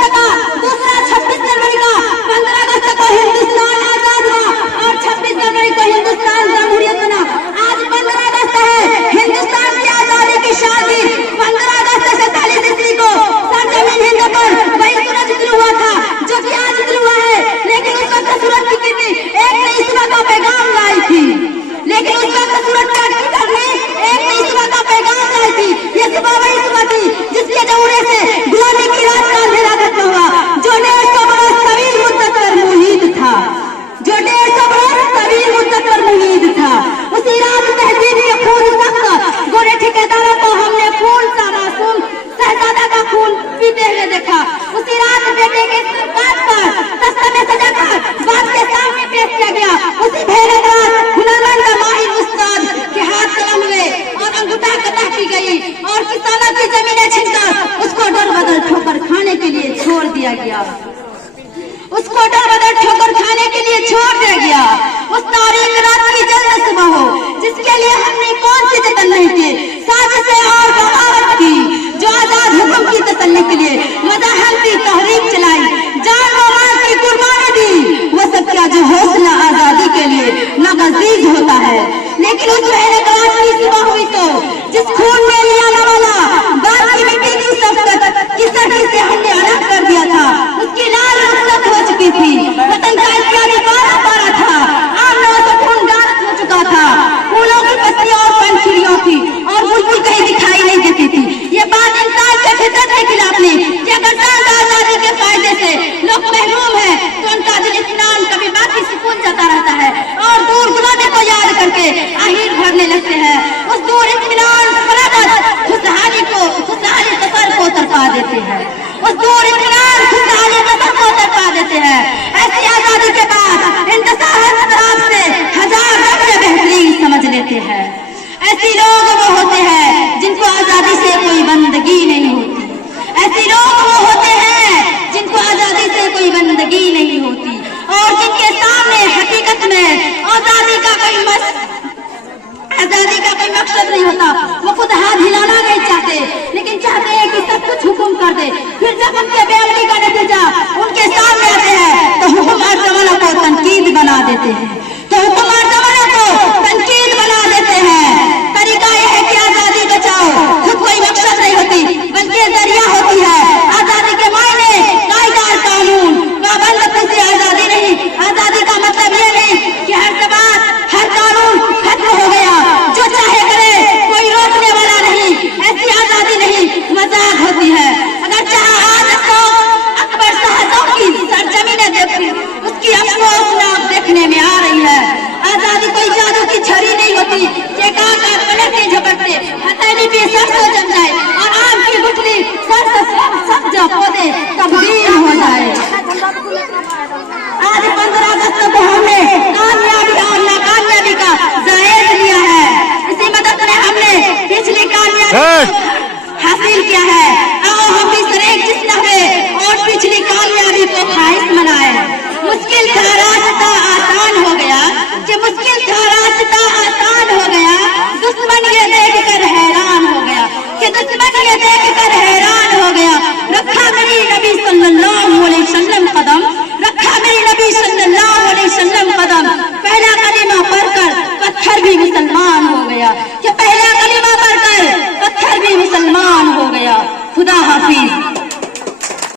अगस्त का दूसरा 26 जनवरी का 15 अगस्त को हिंदुस्तान आजाद हुआ और 26 जनवरी को हिंदुस्तान जमहूरियत बना। आज 15 अगस्त है, हिंदुस्तान की आजादी की शादी 15 अगस्त 47 ईस्वी को सरजमीन हिंद पर वही सूरज शुरू हुआ था जो कि आज शुरू हुआ है। लेकिन उस वक्त सूरज की किरण एक नई सुबह का पैगाम लाई थी, लेकिन उस वक्त सूरज की किरण ने एक नई सुबह का पैगाम लाई थी। ये सुबह वही सुबह थी जिसके जमुने से गुलामी की रात का अंधेरा खत्म हुआ, जो 150 बरस तवील मुद्दत पर मुहीद था, जो 150 बरस तवील मुद्दत पर मुहीद था। उसी रात तहजीब के खून सख्त गोरे ठेकेदारों को हमने खून सा मासूम शहजादा का खून पीते हुए देखा। उसी रात बेटे के काट पर दस्ता में सजाकर बाप के सामने पेश किया गया। उसी भयानक रात हुनरमंद माहिर उस्ताद के हाथ कलम हुए और अंगूठा कतह की गई और किसानों की जमीनें छीनकर उसको डर बदल ठोकर खाने के लिए छोड़ दिया गया, उसको डर बदल ठोकर खाने के लिए छोड़ दिया गया। उस तारीख रात की जल्द सुबह हो जिसके लिए हमने कौन सी जतन नहीं किए, साजिशें और बगावत की, जो आजाद हुक्म की तसल्ली के लिए मज़ाहम की तहरीक चलाई, जान और माल की कुर्बानी दी। वो सब क्या जो हौसला आजादी के लिए नागज़ीज होता है। लेकिन उस भयानक रात की सुबह हुई तो जिस खून में लियाने वाला बात की मिट्टी की शफ़क़त की सड़ी से हमने अलग कर दिया था, उसकी लाल रुखसत हो चुकी थी। वतन का इत्यादि पारा पारा था, आम लोगों से खून गारत हो चुका था। फूलों की पत्तियां और पंखुड़ियों थी और बुलबुल कहीं दिखाई नहीं देती थी। ये बात इंसान के फितरत के खिलाफ नहीं कि अगर आजादी के फायदे से लोग महरूम है तो उनका दिल इत्मीनान कभी बाकी सुकून जाता रहता है और दूर गुलामी को याद करके आहिर भरने लगते हैं। उस दूर इत्मीनान फरागत खुशहाली सफर को तरपा देते हैं, उस दूर इत्मीनान खुशहाली सफर को तरपा देते हैं। ऐसी आजादी के बाद इंतज़ार से हजार दर्जे बेहतरीन समझ लेते हैं। ऐसे लोग वो होते हैं जिनको आजादी से कोई बंदगी नहीं होती, ऐसे लोग वो होते हैं जिनको आजादी से कोई बंदगी नहीं होती और जिनके सामने हकीकत में आजादी का कोई मकसद नहीं होता। वो खुद हाथ हिलाना नहीं चाहते, लेकिन चाहते हैं कि सब कुछ हुक्म कर दे। फिर जब उनके बेअदबी का नतीजा उनके सामने आते हैं तो हुक्मरान जमानों को तनकीद बना देते हैं, तो हुक्मरान जमानों को तनकीद बना देते हैं। तरीका यह है कि आजादी बचाओ खुद कोई मकसद नहीं होती बल्कि जरिया होती है। आजादी के मायने कायदा और कानून पाबंद से आजादी नहीं। आजादी का मतलब ये नहीं कि हर जबात हर कानून खत्म हो गया, जो चाहे करे कोई रोकने वाला नहीं। ऐसी आजादी नहीं, मजाक होती है। अगर चाहे आज तो अकबर शाहजहां की सरजमीनें देखी, उसकी अफसोसनाक देखने में आ रही है। आजादी कोई जादू की छड़ी नहीं होती कि काका पलटते झपटते हथेली पे सरसों जम जाए और आम की गुठली सर से सब जा पौधे तब्दील हो जाए। आज 15 अगस्त को हमने कामयाबी और नाकामयाबी का जायजा लिया है। इसी मदद में हमने पिछली कामयाबी